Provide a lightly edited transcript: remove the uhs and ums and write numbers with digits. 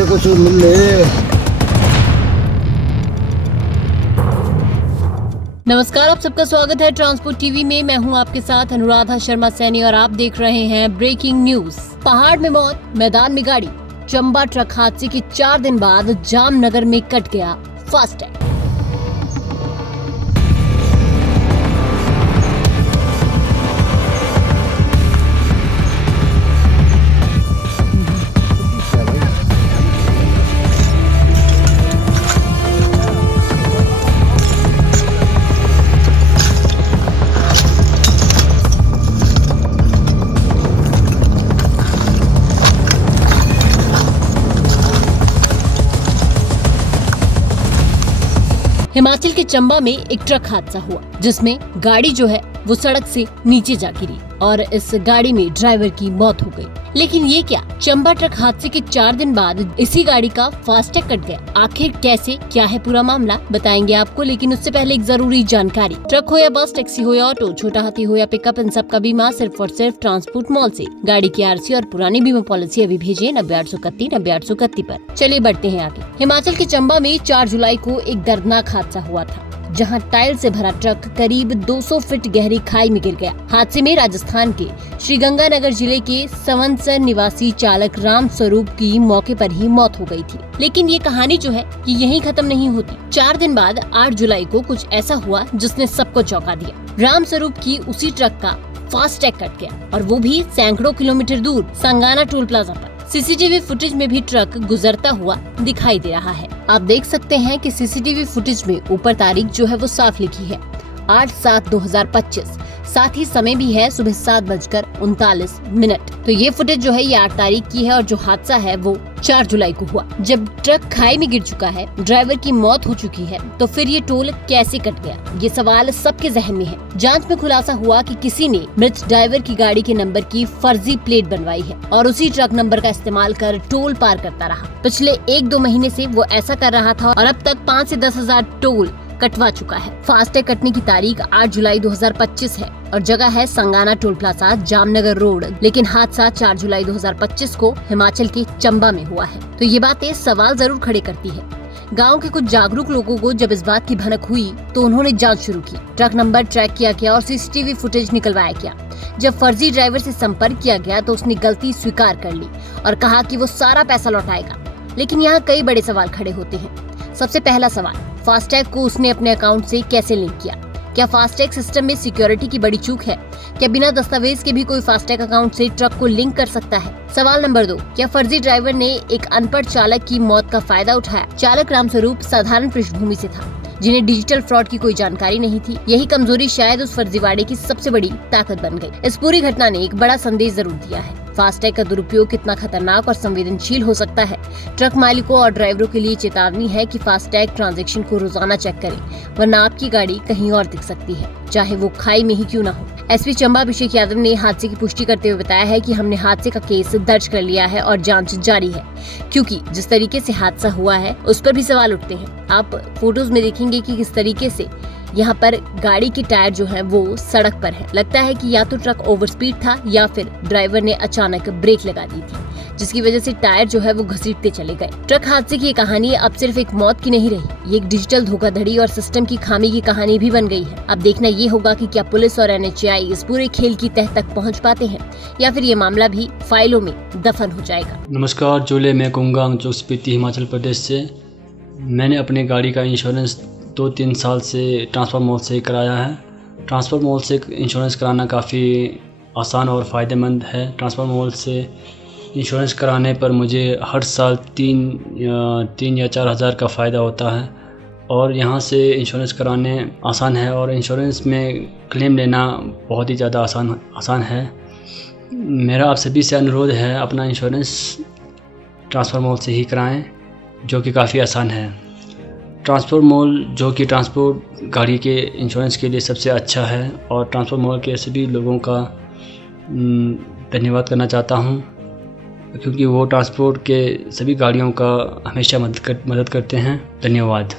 से कुछ मिल ले। नमस्कार, आप सबका स्वागत है ट्रांसपोर्ट टीवी में। मैं हूं आपके साथ अनुराधा शर्मा सैनी और आप देख रहे हैं ब्रेकिंग न्यूज। पहाड़ में मौत, मैदान में गाड़ी। चंबा ट्रक हादसे के 4 दिन बाद जामनगर में कट गया फास्टैग। हिमाचल के चंबा में एक ट्रक हादसा हुआ जिसमें गाड़ी जो है वो सड़क से नीचे जा गिरी और इस गाड़ी में ड्राइवर की मौत हो गई। लेकिन ये क्या, चंबा ट्रक हादसे के 4 दिन बाद इसी गाड़ी का फास्टैग कट गया। आखिर कैसे, क्या है पूरा मामला, बताएंगे आपको। लेकिन उससे पहले एक जरूरी जानकारी। ट्रक हो या बस, टैक्सी हो या ऑटो, छोटा हाथी हो या पिकअप, इन सब का बीमा सिर्फ और सिर्फ ट्रांसपोर्ट मॉल से। गाड़ी की आरसी और पुरानी बीमा पॉलिसी अभी भेजिए 90-831 पर। चलिए बढ़ते हैं आगे। हिमाचल के चंबा में 4 जुलाई को एक दर्दनाक हादसा हुआ था जहां टाइल से भरा ट्रक करीब 200 फीट गहरी खाई में गिर गया। हादसे में राजस्थान के श्रीगंगानगर जिले के सवंसर निवासी चालक राम स्वरूप की मौके पर ही मौत हो गई थी। लेकिन ये कहानी जो है ये यहीं खत्म नहीं होती। 4 दिन बाद 8 जुलाई को कुछ ऐसा हुआ जिसने सबको चौंका दिया। राम स्वरूप की उसी ट्रक का फास्टैग कट गया और वो भी सैकड़ों किलोमीटर दूर संगाना टोल प्लाजा पर। सीसीटीवी फुटेज में भी ट्रक गुजरता हुआ दिखाई दे रहा है। आप देख सकते हैं कि सीसीटीवी फुटेज में ऊपर तारीख जो है वो साफ लिखी है 8/7/2025। साथ ही समय भी है सुबह 7:39। तो ये फुटेज जो है ये 8 तारीख की है और जो हादसा है वो 4 जुलाई को हुआ। जब ट्रक खाई में गिर चुका है, ड्राइवर की मौत हो चुकी है, तो फिर ये टोल कैसे कट गया, ये सवाल सबके जहन में है। जांच में खुलासा हुआ कि किसी ने मृत ड्राइवर की गाड़ी के नंबर की फर्जी प्लेट बनवाई है और उसी ट्रक नंबर का इस्तेमाल कर टोल पार करता रहा। पिछले 1-2 महीने से वो ऐसा कर रहा था और अब तक 5 से 10 हजार टोल कटवा चुका है। फास्टैग कटने की तारीख 8 जुलाई 2025 है और जगह है संगाना टोल प्लाजा, जामनगर रोड। लेकिन हादसा 4 जुलाई 2025 को हिमाचल के चंबा में हुआ है। तो ये बातें सवाल जरूर खड़े करती है। गांव के कुछ जागरूक लोगों को जब इस बात की भनक हुई तो उन्होंने जांच शुरू की। ट्रक नंबर ट्रैक किया गया और सीसीटीवी फुटेज निकलवाया गया। जब फर्जी ड्राइवर से संपर्क किया गया तो उसने गलती स्वीकार कर ली और कहा कि वो सारा पैसा लौटाएगा। लेकिन यहाँ कई बड़े सवाल खड़े होते हैं। सबसे पहला सवाल, फास्टैग को उसने अपने अकाउंट से कैसे लिंक किया? क्या फास्टैग सिस्टम में सिक्योरिटी की बड़ी चूक है? क्या बिना दस्तावेज के भी कोई फास्टैग अकाउंट से ट्रक को लिंक कर सकता है? सवाल नंबर 2, क्या फर्जी ड्राइवर ने एक अनपढ़ चालक की मौत का फायदा उठाया? चालक रामस्वरूप साधारण पृष्ठभूमि से था जिन्हें डिजिटल फ्रॉड की कोई जानकारी नहीं थी। यही कमजोरी शायद उस फर्जीवाड़े की सबसे बड़ी ताकत बन गई। इस पूरी घटना ने एक बड़ा संदेश जरूर दिया है। फास्टैग का दुरुपयोग कितना खतरनाक और संवेदनशील हो सकता है। ट्रक मालिकों और ड्राइवरों के लिए चेतावनी है कि फास्टैग ट्रांजैक्शन को रोजाना चेक करें, वरना आपकी गाड़ी कहीं और दिख सकती है, चाहे वो खाई में ही क्यों ना हो। एसपी चंबा अभिषेक यादव ने हादसे की पुष्टि करते हुए बताया है कि हमने हादसे का केस दर्ज कर लिया है और जांच जारी है, क्योंकि जिस तरीके से हादसा हुआ है उस पर भी सवाल उठते हैं। आप फोटोज में देखेंगे कि किस तरीके से यहाँ पर गाड़ी के टायर जो है वो सड़क पर है। लगता है कि या तो ट्रक ओवर स्पीड था या फिर ड्राइवर ने अचानक ब्रेक लगा दी थी, जिसकी वजह से टायर जो है वो घसीटते चले गए। ट्रक हादसे की कहानी अब सिर्फ एक मौत की नहीं रही, ये एक डिजिटल धोखाधड़ी और सिस्टम की खामी की कहानी भी बन गई है। अब देखना ये होगा कि क्या पुलिस और NHAI इस पूरे खेल की तह तक पहुँच पाते हैं या फिर ये मामला भी फाइलों में दफन हो जाएगा। नमस्कार, जोले मैं कुंगांग जो स्पीति हिमाचल प्रदेश से। मैंने अपनी गाड़ी का इंश्योरेंस 2-3 साल से ट्रांसफर मॉल से कराया है। ट्रांसफर मॉल से इंश्योरेंस कराना काफ़ी आसान और फ़ायदेमंद है। ट्रांसफर मॉल से इंश्योरेंस कराने पर मुझे हर साल 3 या 4 हज़ार का फ़ायदा होता है और यहाँ से इंश्योरेंस कराने आसान है और इंश्योरेंस में क्लेम लेना बहुत ही ज़्यादा आसान है। मेरा आप सभी से अनुरोध है, अपना इंश्योरेंस ट्रांसफर मॉल से ही कराएं, जो कि काफ़ी आसान है। ट्रांसपोर्ट मॉल जो कि ट्रांसपोर्ट गाड़ी के इंश्योरेंस के लिए सबसे अच्छा है और ट्रांसपोर्ट मॉल के सभी लोगों का धन्यवाद करना चाहता हूं, क्योंकि वो ट्रांसपोर्ट के सभी गाड़ियों का हमेशा मदद करते हैं। धन्यवाद।